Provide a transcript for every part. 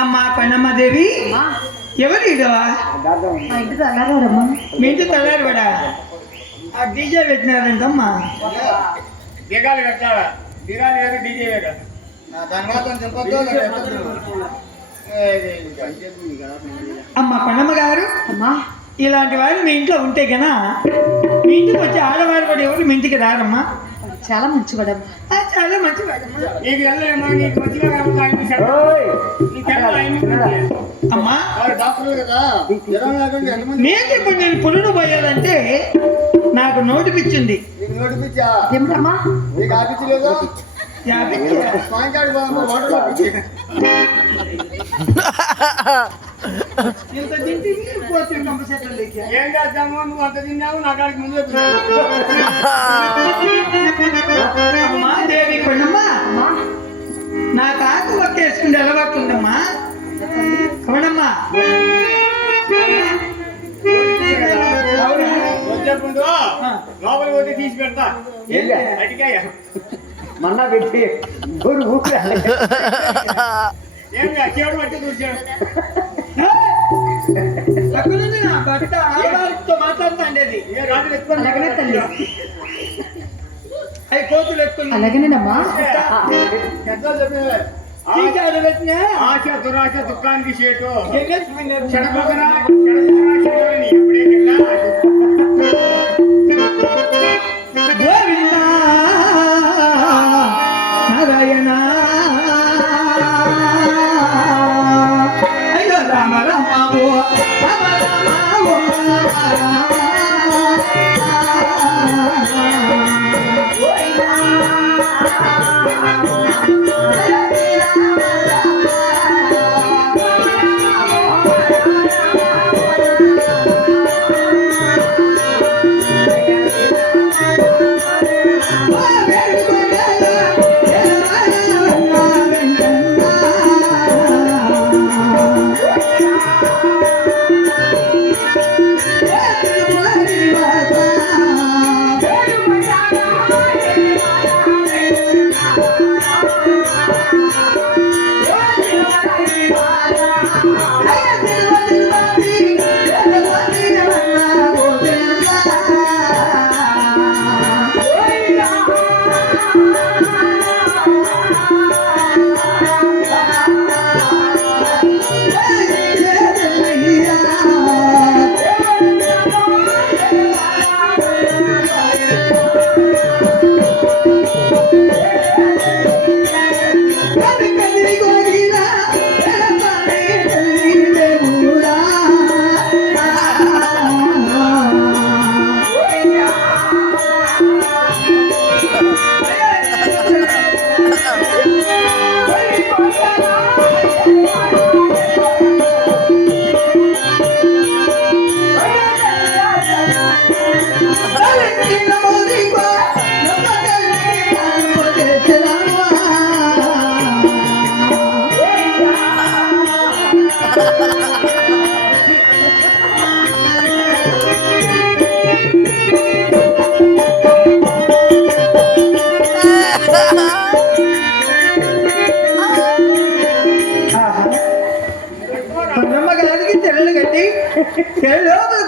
అమ్మా కొండమ్మదేవి ఎవరు ఇదవా? మీ ఇంటి తల్లారు కూడా ఆ డీజే పెట్టినారంటమ్మా. దిగాలి పెట్టాలా? దిగాలి కానీ డీజే వేరు. అమ్మా కొండమ్మ గారు, ఇలాంటి వారు మీ ఇంట్లో ఉంటే కన్నా మీ ఇంటికి వచ్చి ఆడవారు కూడా ఎవరు మీ ఇంటికి రారమ్మా. చాలా మంచివాడమ్మా. చాలా మంచివాడమ్మా. నీకు వెళ్ళమ్మా, నీకు మంచిగా అమ్మా డాక్టర్ కదా. నేను ఇప్పుడు నేను పురుడు పోయాలంటే నాకు నోటిపిచ్చింది. ఏమిటమ్మా? నీకు ఆపించలేదు. ఏం చేద్దాము? నువ్వు అంత తిన్నావు, నా కాడికి ముందే అమ్మా దేవి కొండమ్మా, నా తాకు ఒక్కేసుకుంటే అలవాటుందమ్మా. కొండమ్మా లోపలికి పోతే తీసి పెడతా. అటికాయ మన్నా పెట్టి ఏం చెవుడు పట్టి చూసాడు. నా భర్త ఆడవారితో మాట్లాడుతాండేది. ఏ రాజులు ఎత్తుకొని అలాగనే తల్లి. అవి కోతులు ఎత్తుకుని అలాగనేనమ్మా. ఆశ దురాశ దుఃఖానికి చేటు ఎప్పుడే నారాయణ అయ్యో రామ రామావో రామ రామావో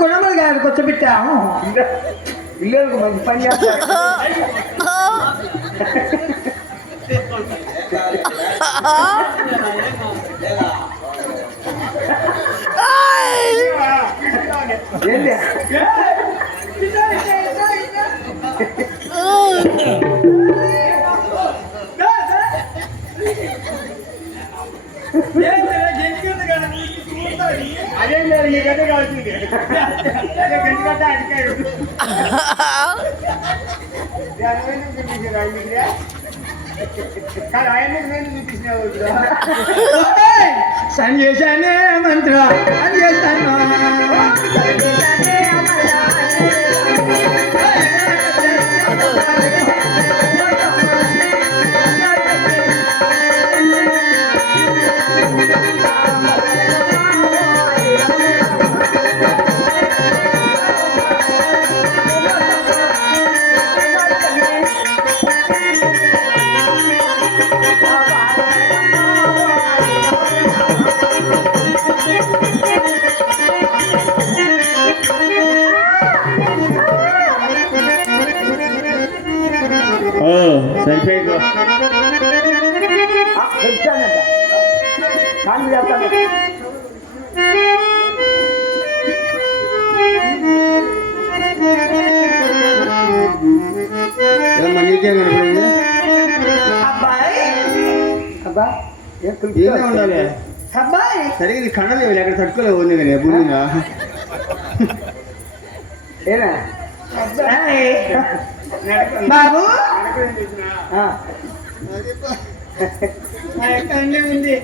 గుణమ్మల గారికి వచ్చబెట్టాము. పిల్లలకు మంచి పని చేస్తారు. అదేం లేదు, నీ గడ్డ కావాల్సింది గంట అడిగాడు. కానీ ఆయన నేను చూపించినావు. సంజేశానే మంత్ర చేస్తాను. కాలు చేస్తాను. ఏమ్మా నీకేం కనపడింది? అబ్బాయి అబ్బా ఏం ఏమే ఉండాలి అబ్బాయి సరిగ్గా నీ కన్నలేవు ఎక్కడ తట్టుకోలేవు ఉంది కానీ భూమిగా ఏనా అబ్బాయి బాబు ఆ, నా యొక్క అన్నీ ఉంది.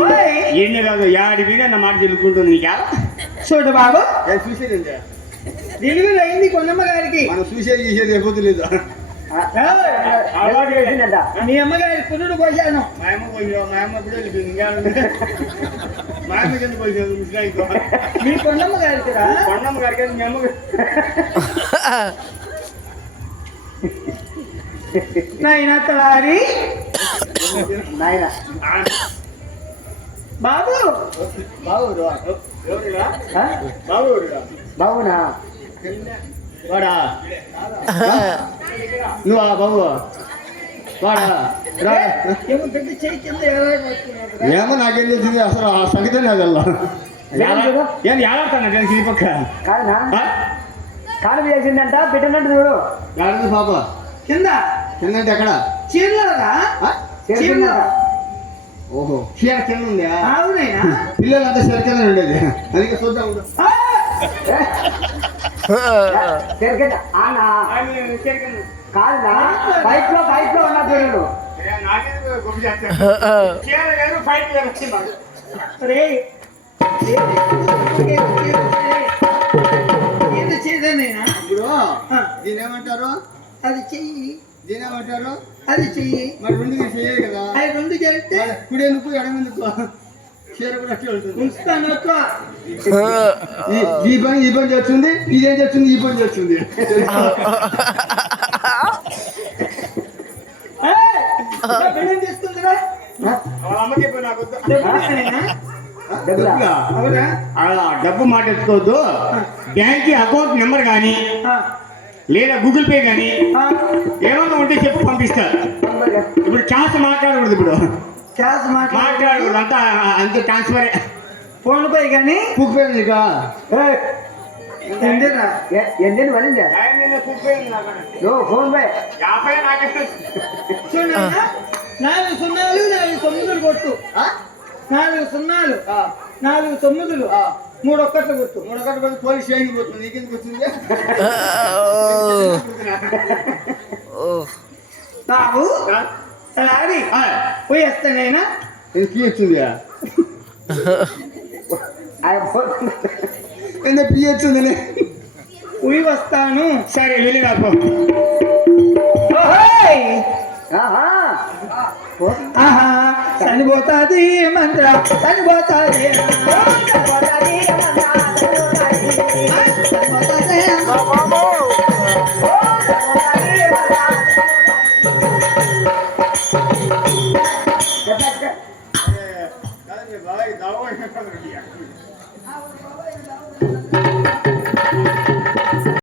ఓయ్ ఏంటి కాదు యాడి వీణ నా మాట చెల్లుకుంటుంది నీకా చూడు బాబు, చూసేది డెలివరీ అయింది కొన్నమ్మ గారికి. మనం చూసేది చేసేది ఎప్పుడు లేదు అలవాటు చేసిందట. మీ అమ్మగారి పురుడు పోసాను. మా అమ్మ పోయింది మా అమ్మ కూడా వెళ్ళిపోయింది మా అమ్మ కింద పోయింది ముసలాయితో మీ కొన్నమ్మ గారికి రా. కొండమ్మ గారికి మీ అమ్మ నాయన తలారి నాయన బాబు, బాబు ఎవరురా ఆ? బాబు ఎవరురా బాబునా వాడా నువ్వా బాబు వాడా రా ఏమో పెద్ద చేయి కింద ఎలా పట్టుకున్నాడు. ఏమో నాకేం తెలిసింది అసలు ఆ సంగతి నాకు వెళ్ళా ఏం ఏడాడుతున్నా నేను ఈ పక్క కాదునా కాలు చేసిందంట పెట్టినట్టు చూడు. ఏడుంది పాప కింద కిందంటే ఎక్కడ చీరలోరా చీరలో. ఓహో చీర కింద ఉందా అవునైనా పిల్లలంతా చీర కింద ఉండేది అందుకే చూద్దాం ఉండు. సరిగ్గా ఆనా కాదునా బైక్ లో ఉన్నా చూడు. రే ఏదో చీరనేనా? ఇప్పుడు దీని ఏమంటారు అది చెయ్యి, దీని ఏమంటారు అది చెయ్యి. మరి రెండు చేయాలి కదా అది రెండు చేస్తే మరి కుడి ఎందుకు ఎడమెందుకు చీర కూడా అట్లే ఉంటుంది ఉంచుతాను అట్లా. ఈ పని చేస్తుంది ఇదేం చేస్తుంది ఈ పని చేస్తుంది బిల్లం తీసుకుందిరా. డబ్బులేనా? అవునా? డబ్బు మాట ఎత్తుకోవద్దు బ్యాంక్ అకౌంట్ నెంబర్ కానీ లేదా గూగుల్ పే కానీ ఏమన్నా ఉంటే చెప్పి పంపిస్తారు. ఇప్పుడు క్యాష్ మాట్లాడకూడదు ఇప్పుడు క్యాష్ మాట్లాడకూడదు అంతా అంతే ట్రాన్స్ఫర్ ఫోన్ పే కానీ ఎంతేనా? ఎందని పడింది ఫోన్ పే. చూడన్నా, 4 సున్నాలు 4 తొమ్మిదిలు కొట్టు. 4 సున్నాలు 4 తొమ్మిదిలు 3 ఒక్కట్లు కొట్టు. 3 ఒకటి పోలీస్ స్టేషన్కి పోతుంది నీకెందుకు వచ్చింది బాబు రాడి పోయి వస్తానైనా. కీ వచ్చింది ఎంత పీ వచ్చింది పోయి వస్తాను. సరే వెళ్ళి రాపో ఓహోయ్! ఆహా ఆహా చనిపోతాది మంత్ర చనిపోతాది